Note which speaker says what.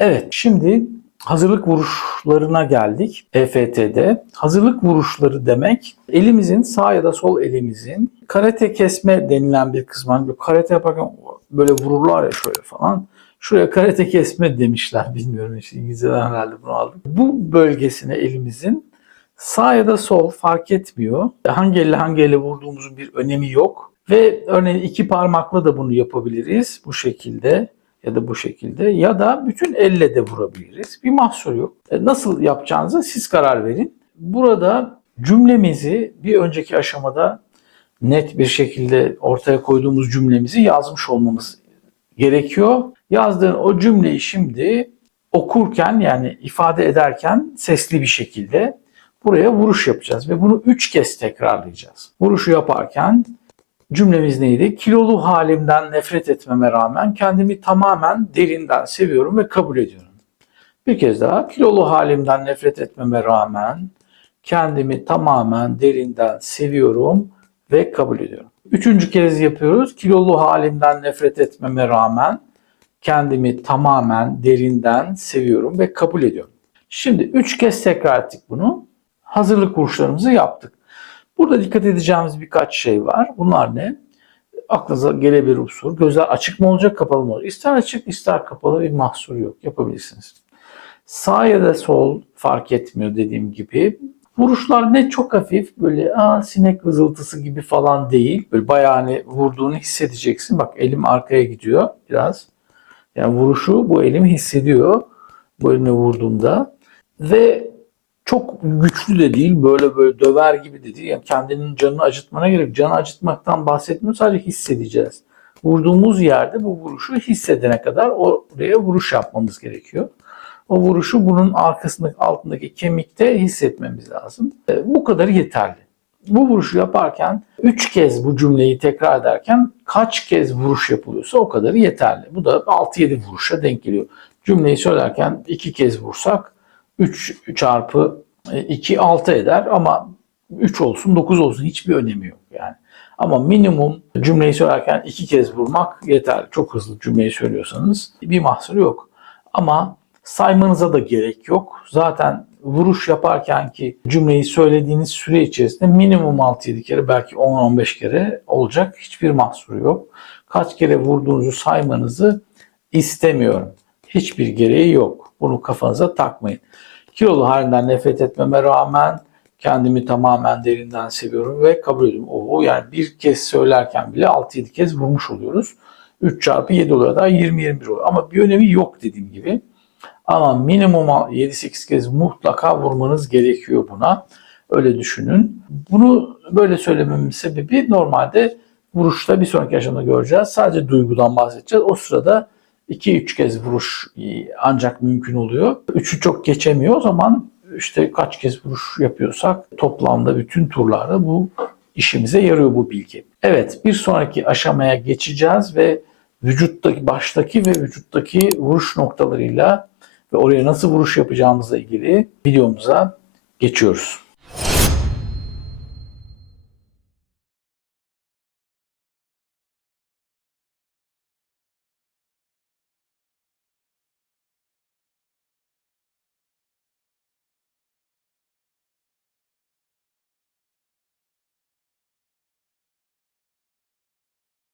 Speaker 1: Evet, şimdi hazırlık vuruşlarına geldik EFT'de. Hazırlık vuruşları demek elimizin sağ ya da sol elimizin karate kesme denilen bir kısmı. Hani karate yaparken böyle vururlar ya şöyle falan. Şuraya karate kesme demişler. Bilmiyorum işte İngilizceden herhalde bunu aldım. Bu bölgesine elimizin sağ ya da sol fark etmiyor. Hangi elle hangi elle vurduğumuzun bir önemi yok. Ve örneğin iki parmakla da bunu yapabiliriz bu şekilde ya da bu şekilde ya da bütün elle de vurabiliriz. Bir mahsur yok. E, Nasıl yapacağınıza siz karar verin. Burada cümlemizi bir önceki aşamada net bir şekilde ortaya koyduğumuz cümlemizi yazmış olmamız gerekiyor. Yazdığın o cümleyi şimdi okurken yani ifade ederken sesli bir şekilde buraya vuruş yapacağız ve bunu üç kez tekrarlayacağız. Vuruşu yaparken cümlemiz neydi? Kilolu halimden nefret etmeme rağmen kendimi tamamen derinden seviyorum ve kabul ediyorum. Bir kez daha kilolu halimden nefret etmeme rağmen kendimi tamamen derinden seviyorum ve kabul ediyorum. Üçüncü kez yapıyoruz. Kilolu halimden nefret etmeme rağmen kendimi tamamen derinden seviyorum ve kabul ediyorum. Şimdi üç kez tekrar ettik bunu. Hazırlık vuruşlarımızı yaptık. Burada dikkat edeceğimiz birkaç şey var. Bunlar ne? Aklınıza gelebilir unsur. Gözler açık mı olacak, kapalı mı olacak? İster açık, ister kapalı bir mahsur yok. Yapabilirsiniz. Sağ ya da sol fark etmiyor dediğim gibi. Vuruşlar ne çok hafif böyle Aa, sinek vızıltısı gibi falan değil. Böyle bayağı hani vurduğunu hissedeceksin. Bak elim arkaya gidiyor biraz. Yani vuruşu bu elim hissediyor. Bu elimle vurduğumda. Ve çok güçlü de değil, böyle böyle döver gibi de değil. Yani kendinin canını acıtmana gerek. Canı acıtmaktan bahsetmiyorum, sadece hissedeceğiz. Vurduğumuz yerde bu vuruşu hissedene kadar oraya vuruş yapmamız gerekiyor. O vuruşu bunun arkasındaki, altındaki kemikte hissetmemiz lazım. E, Bu kadar yeterli. Bu vuruşu yaparken 3 kez bu cümleyi tekrar ederken kaç kez vuruş yapılıyorsa o kadarı yeterli. Bu da 6-7 vuruşa denk geliyor. Cümleyi söylerken 2 kez vursak 3 çarpı 2 6 eder ama 3 olsun 9 olsun hiçbir önemi yok yani. Ama minimum cümleyi söylerken iki kez vurmak yeter. Çok hızlı cümleyi söylüyorsanız bir mahsuru yok. Ama saymanıza da gerek yok. Zaten vuruş yaparken ki cümleyi söylediğiniz süre içerisinde minimum 6-7 kere belki 10-15 kere olacak. Hiçbir mahsuru yok. Kaç kere vurduğunuzu saymanızı istemiyorum. Hiçbir gereği yok. Bunu kafanıza takmayın. Kilolu halinden nefret etmeme rağmen kendimi tamamen derinden seviyorum ve kabul ediyorum. O yani bir kez söylerken bile 6-7 kez vurmuş oluyoruz. 3 çarpı 7 oluyor da 20-21 oluyor. Ama bir önemi yok dediğim gibi. Ama minimum 7-8 kez mutlaka vurmanız gerekiyor buna. Öyle düşünün. Bunu böyle söylememin sebebi normalde vuruşta bir sonraki aşamada göreceğiz. Sadece duygudan bahsedeceğiz. O sırada 2-3 kez vuruş ancak mümkün oluyor. 3'ü çok geçemiyor. O zaman işte kaç kez vuruş yapıyorsak toplamda bütün turlarda bu işimize yarıyor bu bilgi. Evet bir sonraki aşamaya geçeceğiz ve vücuttaki baştaki ve vücuttaki vuruş noktalarıyla ve oraya nasıl vuruş yapacağımızla ilgili videomuza geçiyoruz.